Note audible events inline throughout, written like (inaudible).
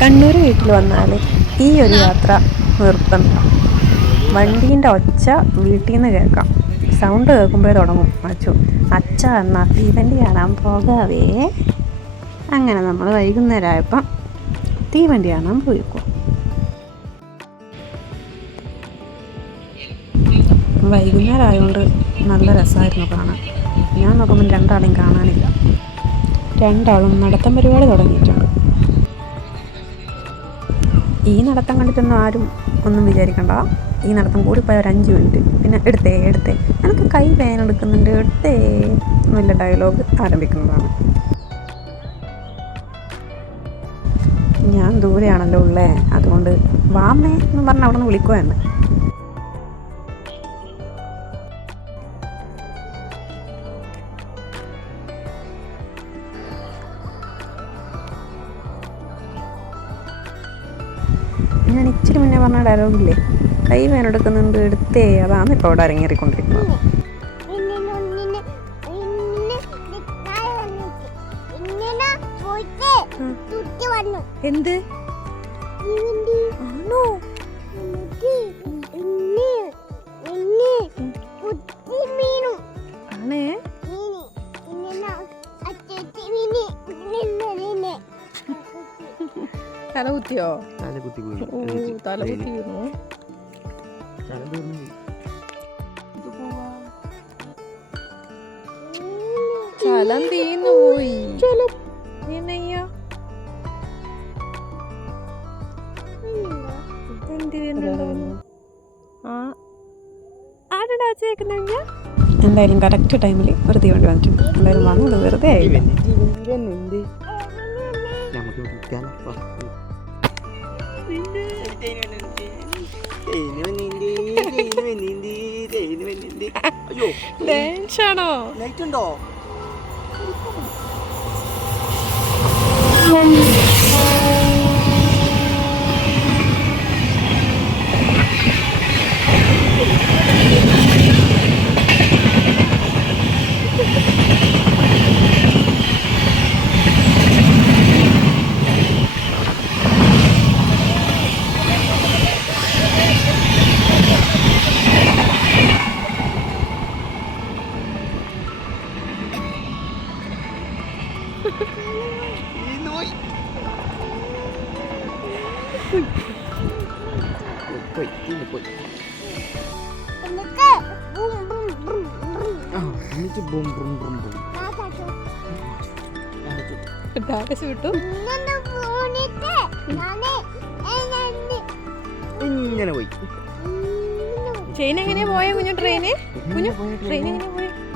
കണ്ണൂർ വീട്ടിൽ വന്നാൽ ഈ ഒരു യാത്ര നിർത്തണം വണ്ടീന്റെ ഒച്ച വീട്ടിൽ നിന്ന് കേൾക്കാം. സൗണ്ട് കേൾക്കുമ്പോൾ തുടങ്ങും. അച്ചു അച്ഛ എന്നാ തീവണ്ടി കാണാൻ പോകാവേ? അങ്ങനെ നമ്മൾ വൈകുന്നേരമായപ്പം തീവണ്ടി കാണാൻ പോയിക്കോ. വൈകുന്നേരം ആയതുകൊണ്ട് നല്ല രസമായിരുന്നു കാണാൻ. ഞാൻ നോക്കുമ്പോൾ രണ്ടാളെയും കാണാനില്ല. രണ്ടാളും നടത്തം പരിപാടി തുടങ്ങിയിട്ടുണ്ട്. ഈ നടത്തം കണ്ടിട്ടൊന്നും ആരും ഒന്നും വിചാരിക്കണ്ട. ഈ നടത്തം കൂടി പോയ ഒരു അഞ്ച് മിനിറ്റ്. പിന്നെ എടുത്തേ എടുത്തേ. എനിക്ക് കൈ വേനെടുക്കുന്നുണ്ട് എടുത്തേ. എന്നുള്ള ഡയലോഗ് ആരംഭിക്കുന്നതാണ്. ഞാൻ ദൂരെയാണല്ലോ ഉള്ളേ. അതുകൊണ്ട് വാമേ എന്ന് പറഞ്ഞ് അവിടെ നിന്ന് വിളിക്കുക ഞാൻ ഇച്ചിരി മുന്നേ പറഞ്ഞ ഡയലോഗില്ലേ കൈ വേനെടുക്കുന്നുണ്ട് എടുത്തേ അതാണ് ഇപ്പോൾ അവിടെ അരങ്ങേറിക്കൊണ്ടിരിക്കുന്നത് എന്ത് തല കുത്തിയോ തല കുത്തി ഓ തല കുത്തി വീണു തല തീർന്നു ചലം. തീർന്നു പോയി എന്നയ്യോ എന്തായാലും കറക്റ്റ് ടൈമിൽ ഒരു തീവണ്ടി വന്നിട്ടുണ്ട് എന്തായാലും വന്നത് വെറുതെ ആയില്ല. നമുക്ക് നൈറ്റ് ഉണ്ടോ? (laughs) പോയി ഇന്ന് പോയി. എന്നിട്ട് ബും ബും ബും ബും ആകാശം വിട്ടു ഇങ്ങനെ പോയി. ട്രെയിൻ എങ്ങനെയാ പോയ കുഞ്ഞു ട്രെയിന്? കുഞ്ഞു ട്രെയിൻ എങ്ങനെയാ പോയ?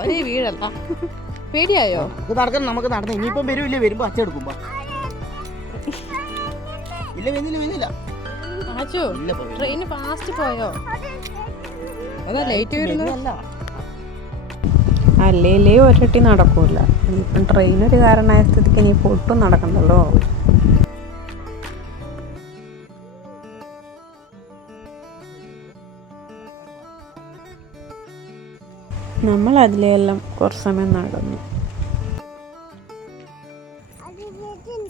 ഒരേ വീടല്ല. പേടിയായോ? ഇത് നടക്കണം നമുക്ക് നടന്നു ഇനിയിപ്പം വരൂല്ലേ വരുമ്പോ അച്ഛ എടുക്കുമ്പോ ഇല്ല വരുന്നില്ല വരുന്നില്ല. ആച്ചോ ഇല്ല. ട്രെയിൻ ഫാസ്റ്റ് പോയോ? അതാ ലേറ്റ് വരുന്നതല്ല. അല്ലേലേ ഒരട്ടി നടക്കൂല. ഇനിയിപ്പം ട്രെയിൻ ഒരു കാരണമായ സ്ഥിതിക്ക് ഇനി ഒട്ടും നടക്കണ്ടല്ലോ. നമ്മൾ അതിലെല്ലാം കുറച്ച് സമയം നടന്നു.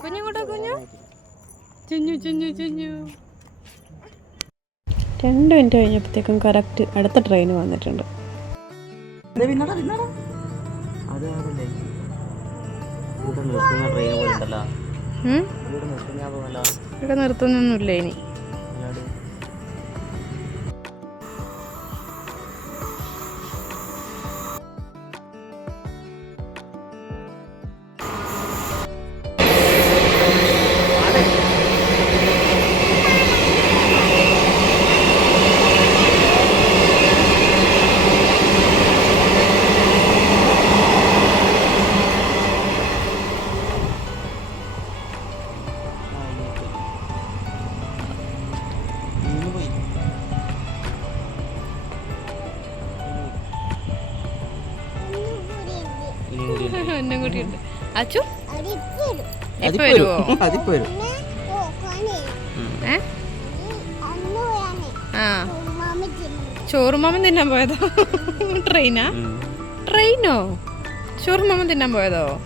കുഞ്ഞുകൂട്ടോ കുഞ്ഞു? ചുഞ്ഞു ചുഞ്ഞു ചുഞ്ഞു. രണ്ട് മിനിറ്റ് കഴിഞ്ഞപ്പോഴത്തേക്കും കറക്റ്റ് അടുത്ത ട്രെയിൻ വന്നിട്ടുണ്ട്. ഇവിടെ നിർത്തുന്നൊന്നുമില്ല ട്രെയിൻ എന്നും കൂടി ഉണ്ട് അച്ചു (laughs) ചോറുമാമൻ തിന്നാൻ പോയതോ? (laughs) ട്രെയിനാ? ട്രെയിനോ? ചോറുമാമൻ തിന്നാൻ പോയതോ?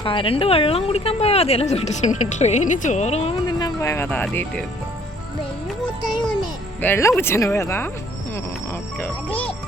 കരണ്ട് വെള്ളം കുടിക്കാൻ പോയ ആദ്യമെല്ലാം കേട്ടിട്ടുണ്ട് ട്രെയിന് ചോറുമാമൻ തിന്നാൻ പോയ കഥ ആദ്യമായിട്ട് വെള്ളം കുച്ചാൻ പോയതാ? Okay okay.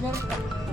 Bunlar